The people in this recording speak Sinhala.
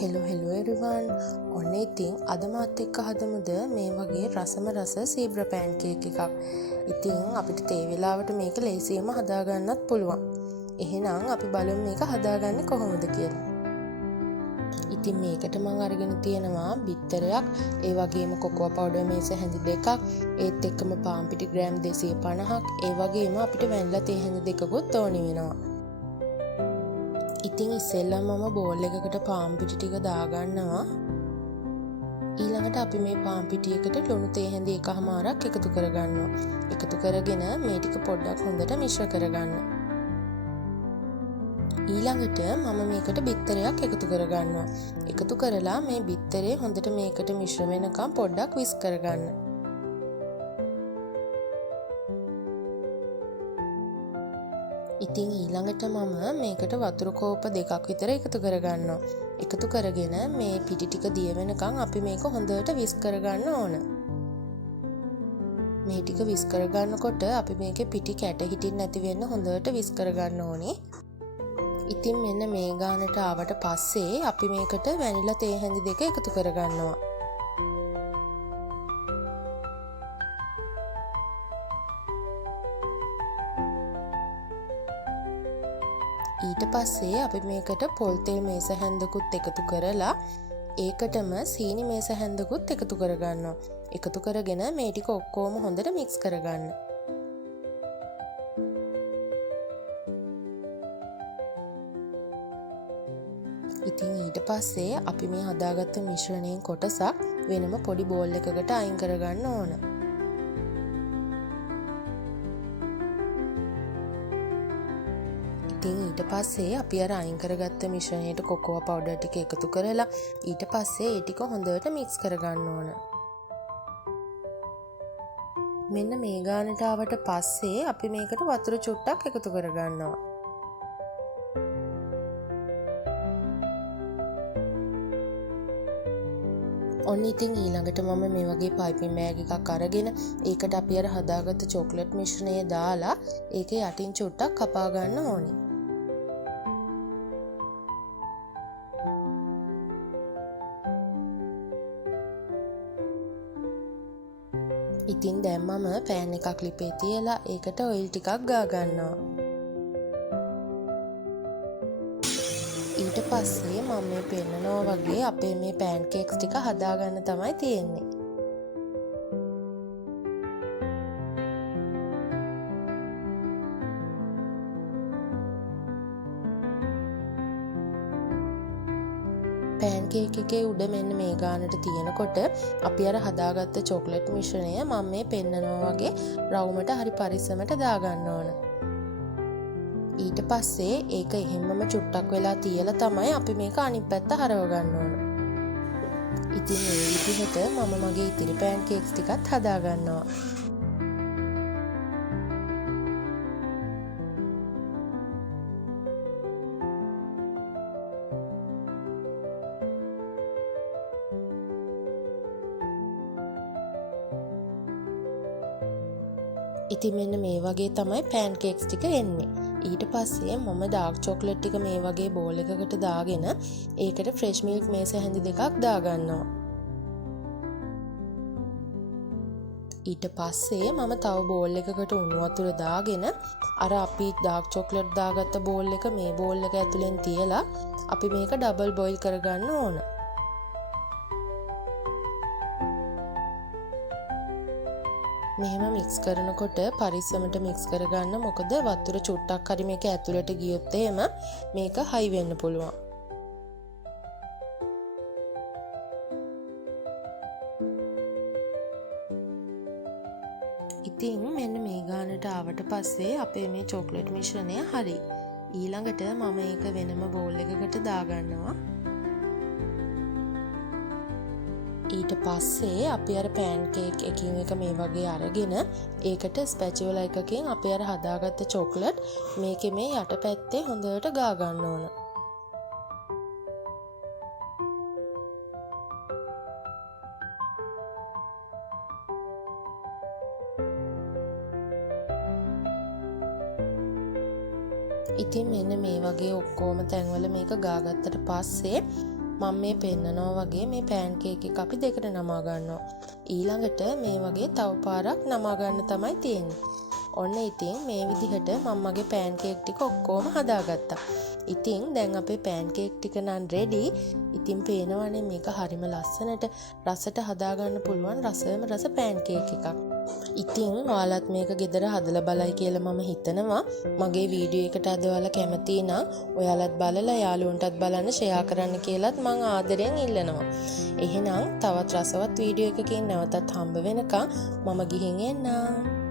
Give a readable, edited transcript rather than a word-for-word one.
හෙලෝ එරිවන් ඔන්න ඉතින් අද මාත් එක්ක හදමුද මේ වගේ රසම රස සීබ්‍ර පෑන් කේක් එකක්. ඉතින් අපිට තේ වෙලාවට මේක ලේසියෙන්ම හදාගන්නත් පුළුවන්. එහෙනම් අපි බලමු මේක හදාගන්නේ කොහොමද කියලා. ඉතින් මේකට මම අරගෙන තියෙනවා බිත්තරයක්, ඒ වගේම කොකෝ පවුඩර් මේස හැඳි දෙකක්, ඒත් එක්කම පාන් පිටි ග්‍රෑම් 250ක්, ඒ වගේම අපිට වැනිලා තේ හැඳි දෙකකුත් ඕනි වෙනවා. ඉතින් ඉස්සෙල්ලා මම බෝල් එකකට පාන් පිටි ටික දාගන්නවා. ඊළඟට අපි මේ පාන් පිටියකට ලුණු තේ හැඳි එකමාරක් එකතු කරගන්නවා. එකතු කරගෙන මේ ටික පොඩ්ඩක් හොඳට මිශ්‍ර කරගන්න. ඊළඟට මම මේකට බිත්තරයක් එකතු කරගන්නවා. එකතු කරලා මේ බිත්තරේ හොඳට මේකට මිශ්‍ර වෙනකම් පොඩ්ඩක් විස්ක් කරගන්න. ඉතින් ඊළඟට මම මේකට වතුර කෝප්ප දෙකක් විතර එකතු කරගන්නවා. එකතු කරගෙන මේ පිටි ටික දිය වෙනකන් අපි මේක හොඳට විස්ක් කරගන්න ඕන. මේ ටික විස්ක් කරගන්නකොට අපි මේකේ පිටි කැට හිටින්න නැති වෙන්න හොඳට විස්ක් කරගන්න ඕනේ. ඉතින් මෙන්න මේ ගානට ආවට පස්සේ අපි මේකට වැනිලා තේ හැඳි දෙක එකතු කරගන්නවා. ඊට පස්සේ අපි මේකට පොල් තෙල් මේස හැන්දකුත් එකතු කරලා ඒකටම සීනි මේස හැන්දකුත් එකතු කරගන්නවා. එකතු කරගෙන මේ ටික ඔක්කොම හොඳට මික්ස් කරගන්න. ඉතින් ඊට පස්සේ අපි මේ හදාගත්ත මිශ්‍රණයෙන් කොටසක් වෙනම පොඩි බෝල් එකකට අයින් කරගන්න ඕන. ඉතින් ඊට පස්සේ අපි අර අයින් කරගත්ත මිශ්‍රණයට කොකෝ පවුඩර් ටික එකතු කරලා ඊට පස්සේ ඒ ටික හොඳට මික්ස් කරගන්න ඕන. මෙන්න මේ ගානට ආවට පස්සේ අපි මේකට වතුර චුට්ටක් එකතු කරගන්නවා. ඔන්න ඉතින් ඊළඟට මම මේ වගේ පයිපින් බෑග් එකක් අරගෙන ඒකට අපි අර හදාගත්ත චොක්ලට් මිශ්‍රණය දාලා ඒකේ යටින් චුට්ටක් කපා ගන්න ඕනේ. ඉතින් දැන් මම පෑන් එකක් ලිපේ තියලා ඒකට ඔයිල් ටිකක් ගා ගන්නවා. ඊට පස්සේ මම මේ පෙන්නනවා වගේ අපේ මේ පෑන් කේක්ස් ටික හදාගන්න තමයි තියෙන්නේ. පෑන් කේක් එකේ උඩ මෙන්න මේ ගානට තියෙනකොට අපි අර හදාගත්ත චොක්ලට් මිශ්‍රණය මම මේ පෙන්නනවා වගේ රවුමට හරි පරිස්සමට දාගන්න ඕන. ඊට පස්සේ ඒක එහෙම්මම චුට්ටක් වෙලා තියලා තමයි අපි මේක අනිත් පැත්ත හරව ගන්න ඕන. ඉතින් මේ විදිහට මම මගේ ඉතිරි පෑන් කේක්ස් ටිකත් හදා ගන්නවා. ඉතින් මෙන්න මේ වගේ තමයි පෑන් කේක්ස් ටික එන්නේ. ඊට පස්සේ මම ඩාර්ක් චොක්ලට් ටික මේ වගේ බෝල් එකකට දාගෙන ඒකට ෆ්‍රෙෂ් මිල්ක් මේස හැඳි දෙකක් දාගන්නවා. ඊට පස්සේ මම තව බෝල් එකකට උණු වතුර දාගෙන අර අපි ඩාර්ක් චොක්ලට් දාගත්ත බෝල් එක මේ බෝල් එක ඇතුලෙන් තියලා අපි මේක ඩබල් බොයිල් කරගන්න ඕන. මෙහෙම මික්ස් කරනකොට පරිස්සමට මික්ස් කරගන්න, මොකද වතුර චුට්ටක් හරි මේක ඇතුළට ගියොත් එහෙම මේක හයි වෙන්න පුළුවන්. ඉතින් මෙන්න මේ ගානට ආවට පස්සේ අපේ මේ චොක්ලට් මිශ්‍රණය හරි. ඊළඟට මම ඒක වෙනම බෝල් එකකට දාගන්නවා. ඊට පස්සේ අපි අර පෑන් කේක් එකින් එක මේ වගේ අරගෙන ඒකට ස්පැචුලා එකකින් අපි අර හදාගත්ත චොක්ලට් මේකේ මේ යට පැත්තේ හොඳට ගා ගන්න ඕන. ඉතින් මෙන්න මේ වගේ ඔක්කොම තැන්වල මේක ගාගත්තට පස්සේ මම මේ පෙන්නනවා වගේ මේ පෑන් කේක් එක අපි දෙකට නමා ගන්නවා. ඊළඟට මේ වගේ තව පාරක් නමා ගන්න තමයි තියෙන්නේ. ඔන්න ඉතින් මේ විදිහට මම මගේ පෑන් කේක් ටික ඔක්කොම හදාගත්තා. ඉතින් දැන් අපේ පෑන් කේක් ටික නම් රෙඩි. ඉතින් පේනවනේ මේක හරිම ලස්සනට රසට හදාගන්න පුළුවන් රසම රස පෑන් කේක් එකක්. ඉතින් ඔයාලත් මේක ගෙදර හදලා බලයි කියලා මම හිතනවා. මගේ වීඩියෝ එකට අද ඔයාලා කැමති නම් ඔයාලත් බලලා යාළුවන්ටත් බලන්න ෂෙයා කරන්න කියලාත් මම ආදරෙන් ඉල්ලනවා. එහෙනම් තවත් රසවත් වීඩියෝ එකකින් නැවතත් හම්බ වෙනකම් මම ගිහින් එන්නම්.